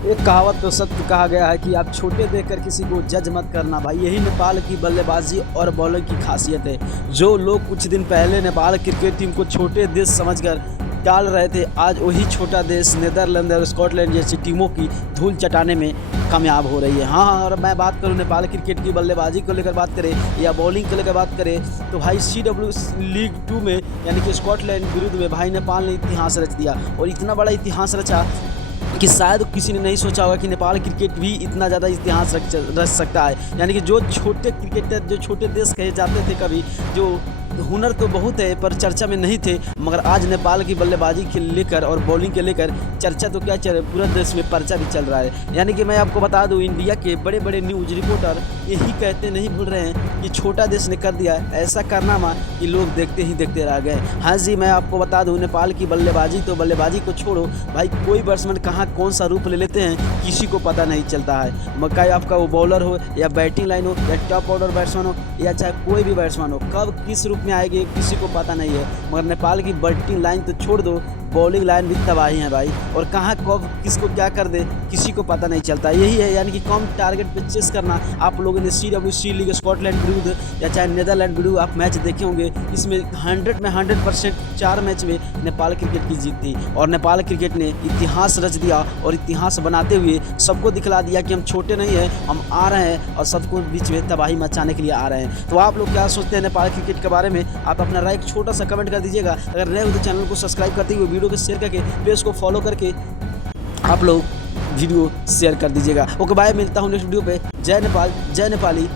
एक कहावत तो सत्य कहा गया है कि आप छोटे देखकर किसी को जज मत करना भाई। यही नेपाल की बल्लेबाजी और बॉलिंग की खासियत है। जो लोग कुछ दिन पहले नेपाल क्रिकेट टीम को छोटे देश समझकर टाल रहे थे, आज वही छोटा देश नीदरलैंड और स्कॉटलैंड जैसी टीमों की धूल चटाने में कामयाब हो रही है। हाँ, और मैं बात करूँ नेपाल क्रिकेट की बल्लेबाजी को लेकर बात करें या बॉलिंग को लेकर बात करें, तो भाई CW लीग 2 में यानी कि स्कॉटलैंड विरुद्ध में भाई नेपाल ने इतिहास रच दिया। और इतना बड़ा इतिहास रचा कि शायद किसी ने नहीं सोचा होगा कि नेपाल क्रिकेट भी इतना ज़्यादा इतिहास रच सकता है। यानी कि जो छोटे क्रिकेटर, जो छोटे देश कहे जाते थे कभी, जो हुनर तो बहुत है पर चर्चा में नहीं थे, मगर आज नेपाल की बल्लेबाजी के लेकर और बॉलिंग के लेकर चर्चा तो क्या चल, पूरा देश में पर्चा भी चल रहा है। यानी कि मैं आपको बता दूं, इंडिया के बड़े बड़े न्यूज रिपोर्टर यही कहते नहीं भूल रहे हैं कि छोटा देश ने कर दिया ऐसा कारनामा कि लोग देखते ही देखते रह गए। हाँ जी, मैं आपको बता दूं, नेपाल की बल्लेबाजी तो बल्लेबाजी को छोड़ो भाई, कोई बैट्समैन कहाँ कौन सा रूप ले लेते हैं किसी को पता नहीं चलता है। मगर आपका वो बॉलर हो या बैटिंग लाइन हो या टॉप ऑर्डर बैट्समैन हो या चाहे कोई भी बैट्समैन हो, कब किस रूप में आएगी किसी को पता नहीं है। मगर नेपाल की बैटिंग लाइन तो छोड़ दो, बॉलिंग लाइन भी तबाही है भाई। और कहाँ कब किसको क्या कर दे किसी को पता नहीं चलता। यही है यानी कि कम टारगेट पे चेस करना। आप लोगों ने CWC लीग स्कॉटलैंड विरुद्ध या चाहे नीदरलैंड विरुद्ध आप मैच देखे होंगे, इसमें 100 में 100% 4 मैच में नेपाल क्रिकेट की जीत थी। और नेपाल क्रिकेट ने इतिहास रच दिया और इतिहास बनाते हुए सबको दिखला दिया कि हम छोटे नहीं हैं, हम आ रहे हैं और सबको बीच में तबाही मचाने के लिए आ रहे हैं। तो आप लोग क्या सोचते हैं नेपाल क्रिकेट के बारे में? आप अपना राय एक छोटा सा कमेंट कर दीजिएगा। अगर नए हो तो चैनल को सब्सक्राइब करते हुए वीडियो को शेयर करके पेज को फॉलो करके आप लोग वीडियो शेयर कर दीजिएगा। ओके बाय, मिलता हूँ नेक्स्ट वीडियो पे। जय नेपाल, जय नेपाली।